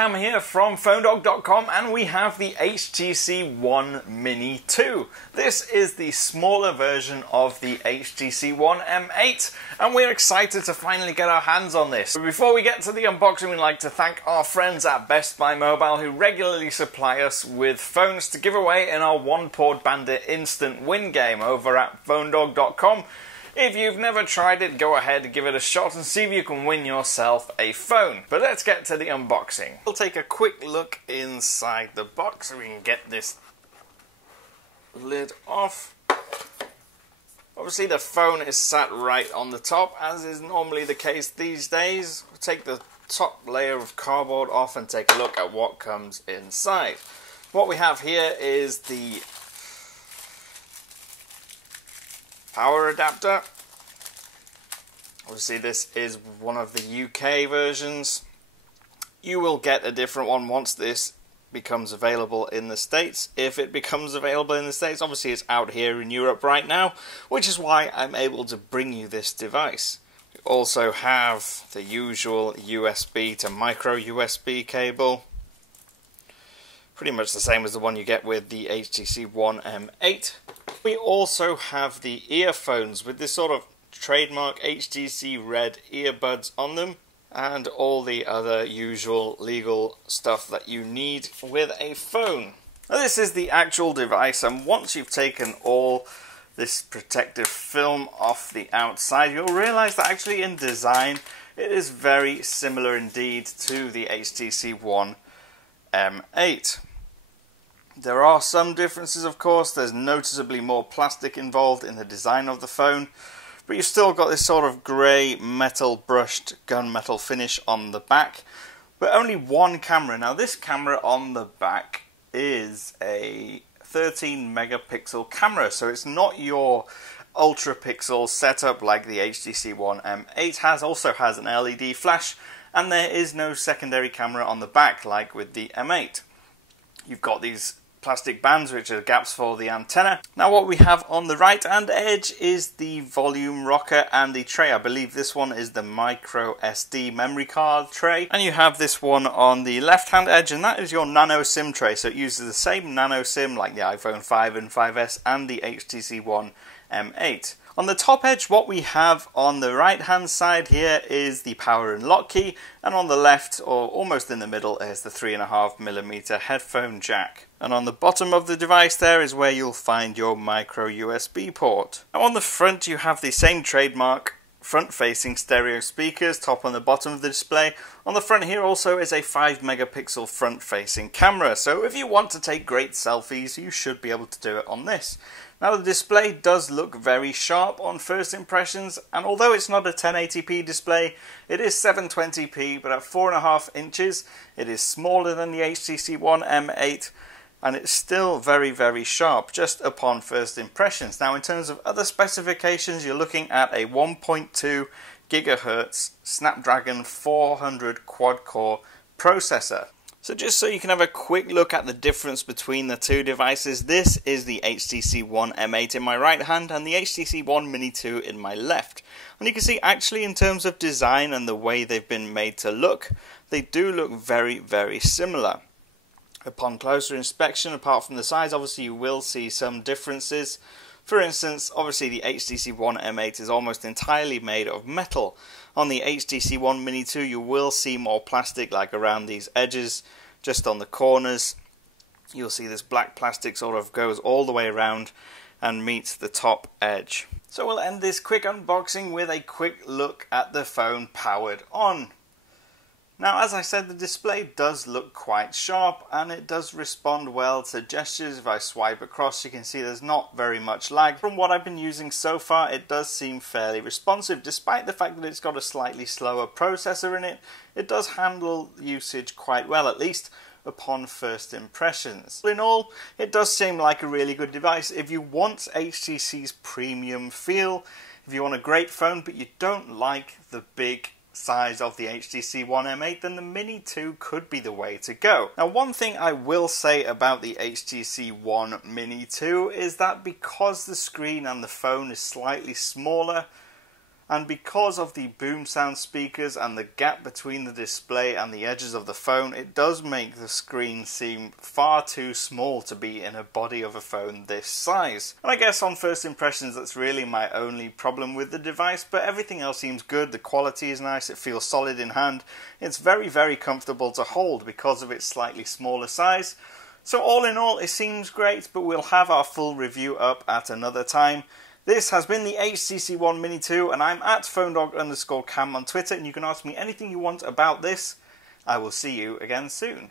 Cam here from PhoneDog.com, and we have the HTC One Mini 2. This is the smaller version of the HTC One M8, and we're excited to finally get our hands on this. But before we get to the unboxing, we'd like to thank our friends at Best Buy Mobile who regularly supply us with phones to give away in our One Port Bandit Instant Win game over at PhoneDog.com. If you've never tried it, go ahead and give it a shot and see if you can win yourself a phone. But let's get to the unboxing. We'll take a quick look inside the box so we can get this lid off. Obviously the phone is sat right on the top, as is normally the case these days. We'll take the top layer of cardboard off and take a look at what comes inside. What we have here is the power adapter. Obviously this is one of the UK versions. You will get a different one once this becomes available in the States. If it becomes available in the States, obviously it's out here in Europe right now, which is why I'm able to bring you this device. We also have the usual USB to micro USB cable. Pretty much the same as the one you get with the HTC One M8. We also have the earphones with this sort of trademark HTC red earbuds on them, and all the other usual legal stuff that you need with a phone. Now this is the actual device, and once you've taken all this protective film off the outside, you'll realize that actually in design it is very similar indeed to the HTC One M8. There are some differences, of course. There's noticeably more plastic involved in the design of the phone, but you've still got this sort of grey metal brushed gunmetal finish on the back, but only one camera. Now this camera on the back is a 13 megapixel camera, so it's not your ultra pixel setup like the HTC One M8 has. Also has an LED flash, and there is no secondary camera on the back like with the M8. You've got these plastic bands which are gaps for the antenna. Now what we have on the right hand edge is the volume rocker and the tray. I believe this one is the micro SD memory card tray, and you have this one on the left hand edge, and that is your nano SIM tray. So it uses the same nano SIM like the iPhone 5 and 5S and the HTC One M8. On the top edge, what we have on the right hand side here is the power and lock key, and on the left, or almost in the middle, is the 3.5mm headphone jack. And on the bottom of the device there is where you'll find your micro USB port. Now on the front you have the same trademark front-facing stereo speakers, top and the bottom of the display. On the front here also is a 5 megapixel front-facing camera, so if you want to take great selfies you should be able to do it on this. Now the display does look very sharp on first impressions, and although it's not a 1080p display, it is 720p, but at 4.5 inches it is smaller than the HTC One M8, and it's still very, very sharp just upon first impressions. Now in terms of other specifications, you're looking at a 1.2 gigahertz Snadragon 400 quad-core processor. So just so you can have a quick look at the difference between the two devices, this is the HTC One M8 in my right hand and the HTC One Mini 2 in my left. And you can see actually in terms of design and the way they've been made to look, they do look very, very similar. Upon closer inspection, apart from the size, obviously you will see some differences. For instance, obviously the HTC One M8 is almost entirely made of metal. On the HTC One Mini 2 you will see more plastic, like around these edges, just on the corners. You'll see this black plastic sort of goes all the way around and meets the top edge. So we'll end this quick unboxing with a quick look at the phone powered on. Now, as I said, the display does look quite sharp and it does respond well to gestures. If I swipe across, you can see there's not very much lag. From what I've been using so far, it does seem fairly responsive. Despite the fact that it's got a slightly slower processor in it, it does handle usage quite well, at least upon first impressions. In all, it does seem like a really good device. If you want HTC's premium feel, if you want a great phone but you don't like the big size of the HTC One M8, then the Mini 2 could be the way to go. Now one thing I will say about the HTC One Mini 2 is that because the screen and the phone is slightly smaller, and because of the boom sound speakers and the gap between the display and the edges of the phone, it does make the screen seem far too small to be in a body of a phone this size. And I guess on first impressions that's really my only problem with the device, but everything else seems good. The quality is nice, it feels solid in hand, it's very, very comfortable to hold because of its slightly smaller size. So all in all, it seems great, but we'll have our full review up at another time. This has been the HTC One Mini 2, and I'm at phonedog_cam on Twitter, and you can ask me anything you want about this. I will see you again soon.